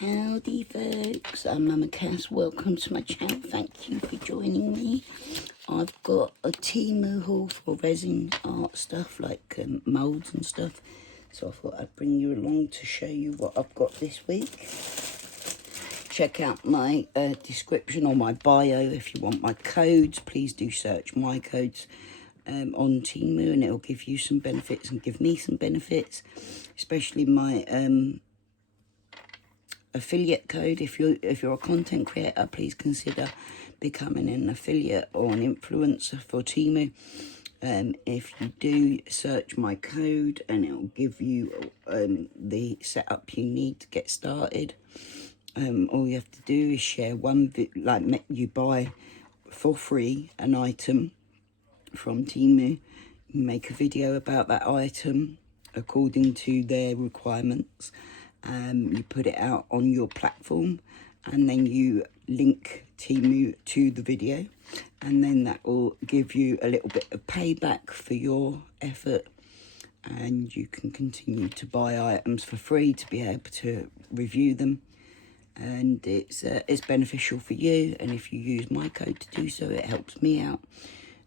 Howdy folks, I'm MammaCass. Welcome to my channel. Thank you for joining me. I've got a Temu haul for resin art stuff like moulds and stuff. So I thought I'd bring you along to show you what I've got this week. Check out my description or my bio if you want my codes. Please do search my codes on Temu and it'll give you some benefits and give me some benefits. Especially my affiliate code. If you're a content creator, please consider becoming an affiliate or an influencer for Temu. If you do, search my code and it'll give you the setup you need to get started. All you have to do is share one like you buy for free an item from Temu, you make a video about that item according to their requirements. You put it out on your platform and then you link Temu to the video, and then that will give you a little bit of payback for your effort, and you can continue to buy items for free to be able to review them, and it's beneficial for you. And if you use my code to do so, it helps me out.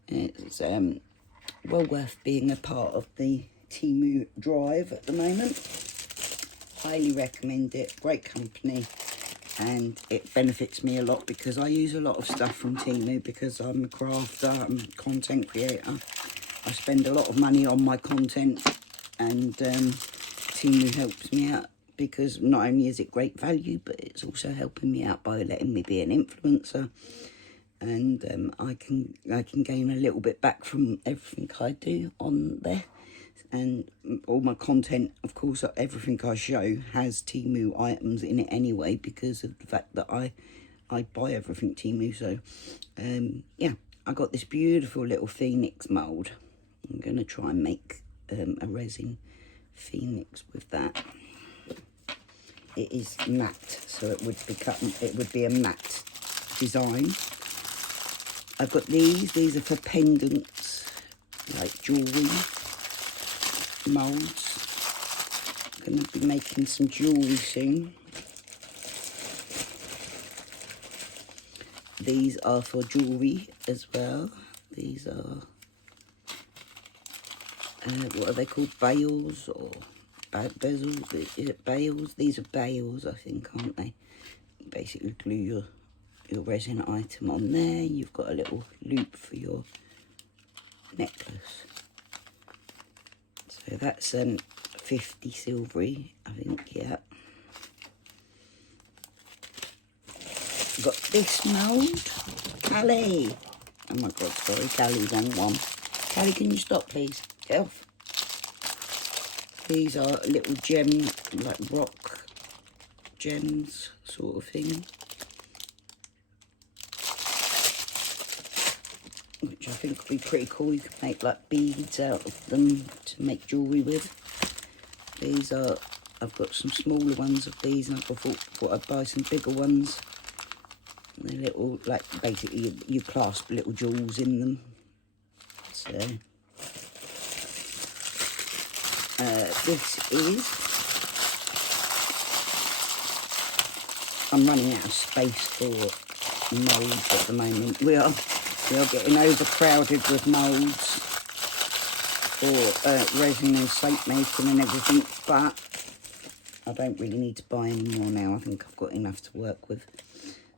It's well worth being a part of the Temu drive at the moment. Highly recommend it. Great company, and it benefits me a lot because I use a lot of stuff from Temu because I'm a crafter, I'm a content creator. I spend a lot of money on my content, and Temu helps me out because not only is it great value, but it's also helping me out by letting me be an influencer, and I can gain a little bit back from everything I do on there. And all my content, of course, everything I show has Temu items in it anyway because of the fact that I buy everything Temu. So, yeah, I got this beautiful little phoenix mould. I'm going to try and make a resin phoenix with that. It is matte, so it would be a matte design. I've got these are for pendants, like jewellery moulds. I'm going to be making some jewellery soon. These are for jewellery as well. These are what are they called, bales or bezels? Is it bales? These are bales, I think, aren't they? You basically glue your resin item on there. You've got a little loop for your necklace. So that's 50 silvery, I think, yeah. Got this mould. Callie. Oh my God, sorry, Callie's on one. Callie, can you stop, please? Get off. These are little gem, like rock gems sort of thing, which I think would be pretty cool. You could make like beads out of them to make jewellery with. These are, I've got some smaller ones of these, and I thought I'd buy some bigger ones. They're little, like basically you clasp little jewels in them. So this is, I'm running out of space for moulds at the moment. We are getting overcrowded with moulds for resin and soap making and everything, but I don't really need to buy any more now. I think I've got enough to work with.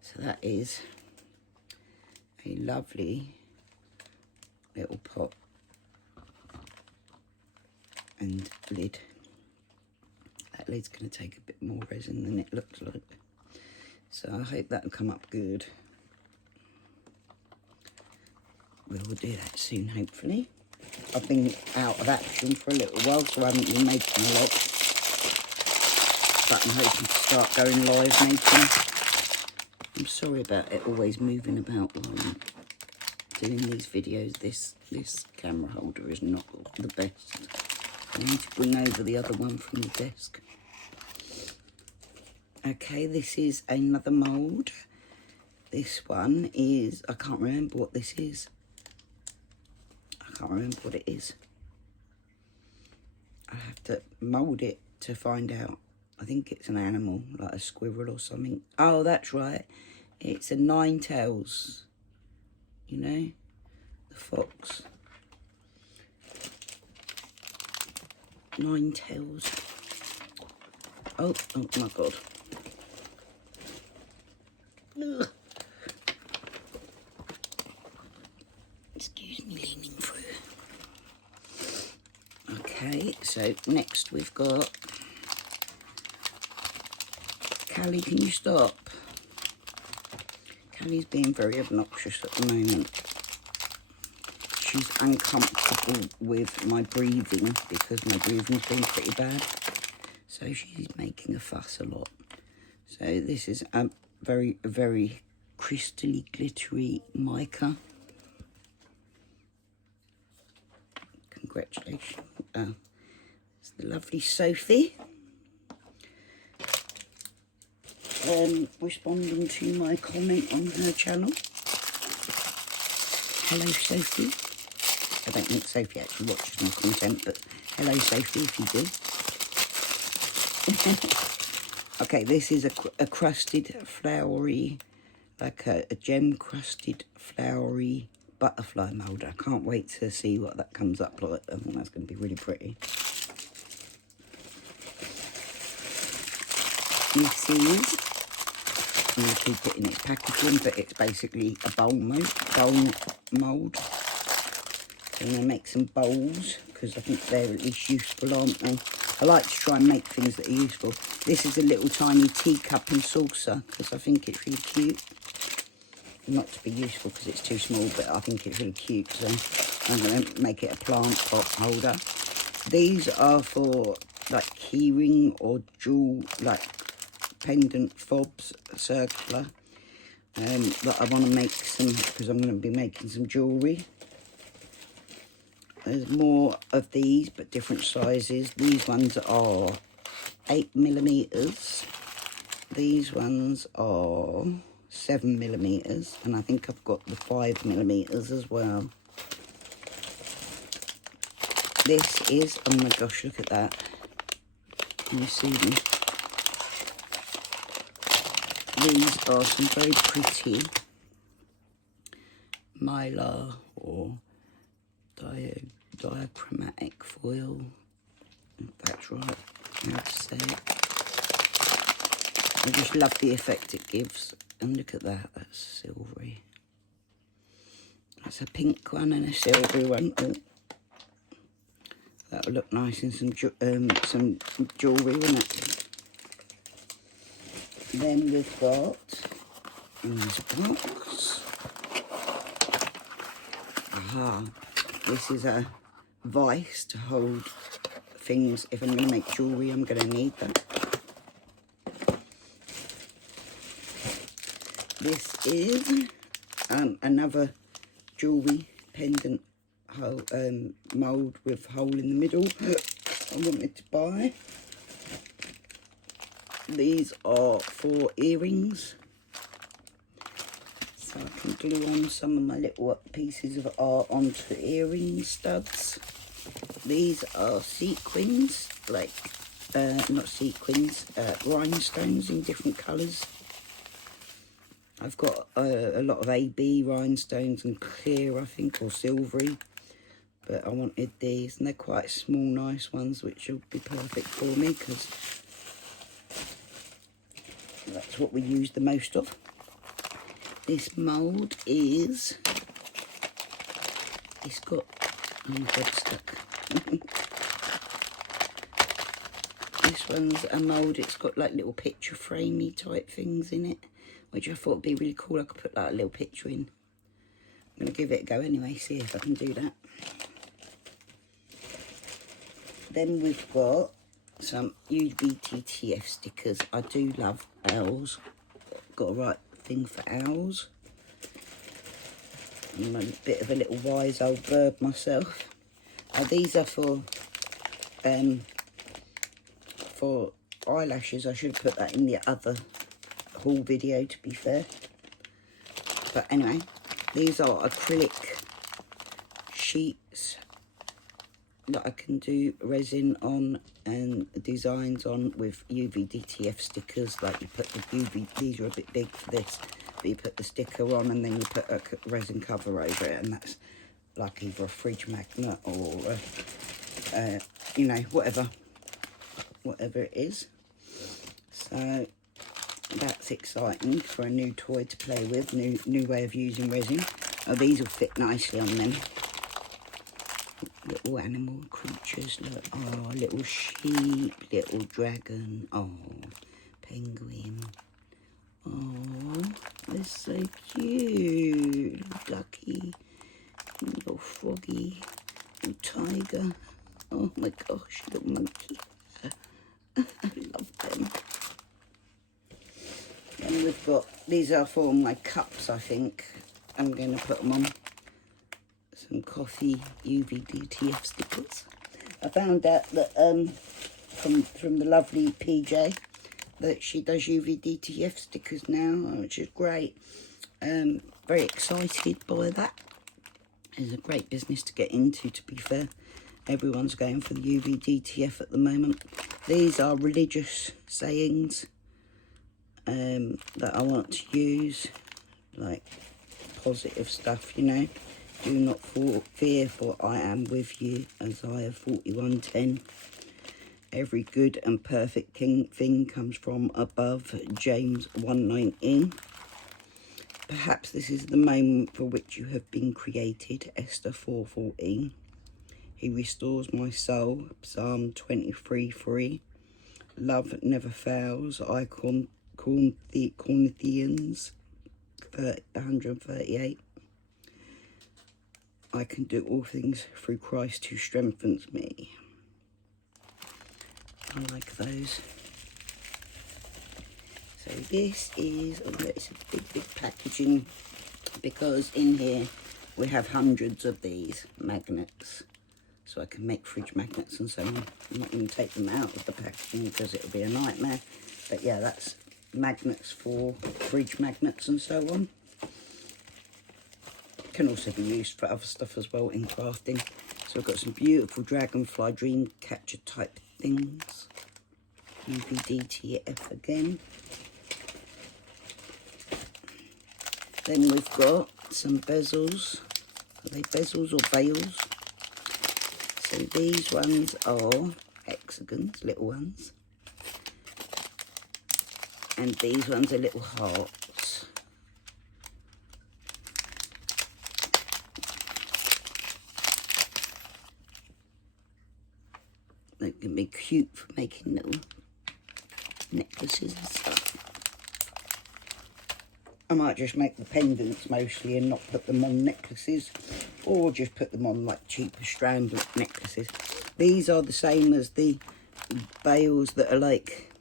So that is a lovely little pot and lid. That lid's going to take a bit more resin than it looks like, so I hope that'll come up good. We'll do that soon, hopefully. I've been out of action for a little while, so I haven't been making a lot, but I'm hoping to start going live making. I'm sorry about it always moving about while I'm doing these videos. This camera holder is not the best. I need to bring over the other one from the desk. Okay, this is another mould. This one is, I can't remember what this is. I can't remember what it is. I have to mould it to find out. I think it's an animal, like a squirrel or something. Oh, that's right. It's a nine tails. You know, the fox. Nine tails. Oh my God. Ugh. Excuse me leaning through. Okay, so next we've got... Callie, can you stop? Callie's being very obnoxious at the moment. She's uncomfortable with my breathing because my breathing's been pretty bad. So she's making a fuss a lot. So this is a very, very crystally glittery mica. Congratulations. It's the lovely Sophie. Responding to my comment on her channel. Hello, Sophie. I don't think Sophie actually watches my content, but hello, Sophie, if you do. Okay, this is a crusted, flowery, like a gem crusted, flowery butterfly mould. I can't wait to see what that comes up like. I think that's going to be really pretty. This is, I'm going to keep it in its packaging, but it's basically a bowl mould. I'm going to make some bowls because I think they're at least useful, aren't they? I like to try and make things that are useful. This is a little tiny teacup and saucer because I think it's really cute. Not to be useful because it's too small, but I think it's really cute, so I'm going to make it a plant pot holder. These are for like keyring or jewel, like pendant fobs, circular, that I want to make some, because I'm going to be making some jewellery. There's more of these, but different sizes. These ones are 8mm. These ones are 7mm, and I think I've got the 5mm as well. This is, oh my gosh, look at that. Can you see them? These are some very pretty mylar or diachromatic foil, if that's right, how to say it. I just love the effect it gives. And look at that, that's silvery. That's a pink one and a silvery one. Oh. That'll look nice in some jewellery, won't it? Then we've got in this box. Aha, this is a vice to hold things. If I'm going to make jewellery, I'm going to need that. This is another jewellery pendant mould with hole in the middle I wanted to buy. These are for earrings, so I can glue on some of my little pieces of art onto earring studs. These are sequins, like not sequins, rhinestones in different colours. I've got a lot of AB rhinestones and clear, I think, or silvery, but I wanted these, and they're quite small, nice ones, which will be perfect for me because that's what we use the most of. This mould is, it's got, oh my God, it's stuck. This one's a mould, it's got like little picture framey type things in it, which I thought would be really cool. I could put like a little picture in. I'm going to give it a go anyway, see if I can do that. Then we've got some UVTTF stickers. I do love owls. Got a right thing for owls. I'm a bit of a little wise old bird myself. These are for eyelashes. I should have put that in the other haul video, to be fair. But anyway, these are acrylic sheets that I can do resin on and designs on with UV DTF stickers. Like you put the UV, these are a bit big for this, but you put the sticker on and then you put a resin cover over it, and that's like either a fridge magnet or you know, whatever it is. So that's exciting for a new toy to play with, new way of using resin. Oh, these will fit nicely on them. Little animal creatures, look. Oh, little sheep, little dragon. Oh, penguin. Oh, they're so cute. Little ducky, little froggy, little tiger. Oh my gosh, little monkey. I love them. And we've got, these are for my cups, I think. I'm going to put them on some coffee UV DTF stickers. I found out that from the lovely PJ that she does UV DTF stickers now, which is great. Very excited by that. It's a great business to get into, to be fair. Everyone's going for the UV DTF at the moment. These are religious sayings that I want to use, like positive stuff, you know. Do not fear, for I am with you. Isaiah 41:10. Every good and perfect thing comes from above. James 1:19. Perhaps this is the moment for which you have been created. Esther 4:14. He restores my soul. Psalm 23:3. Love never fails. Corinthians 138. I can do all things through Christ who strengthens me. I like those. So this is, it's a big packaging, because in here we have hundreds of these magnets. So I can make fridge magnets and so on. I'm not going to take them out of the packaging because it'll be a nightmare. But yeah, that's magnets for fridge magnets and so on. Can also be used for other stuff as well in crafting. So I've got some beautiful dragonfly dream catcher type things. UV DTF again. Then we've got some bezels. Are they bezels or bales? So these ones are hexagons, little ones. And these ones are little hearts. They can be cute for making little necklaces and stuff. I might just make the pendants mostly and not put them on necklaces, or just put them on like cheaper strand necklaces. These are the same as the bales that are like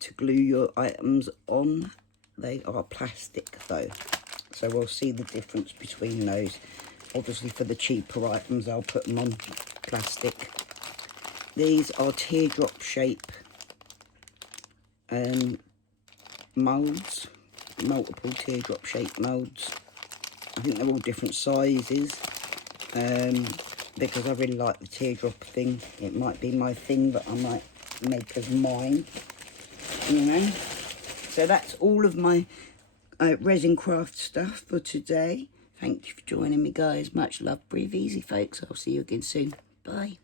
to glue your items on. They are plastic though, so we'll see the difference between those. Obviously for the cheaper items I'll put them on plastic. These are teardrop shape moulds, multiple teardrop shape moulds. I think they're all different sizes, because I really like the teardrop thing. It might be my thing that I might make as mine, you know. So that's all of my resin craft stuff for today. Thank you for joining me, guys. Much love. Breathe easy, folks. I'll see you again soon. Bye.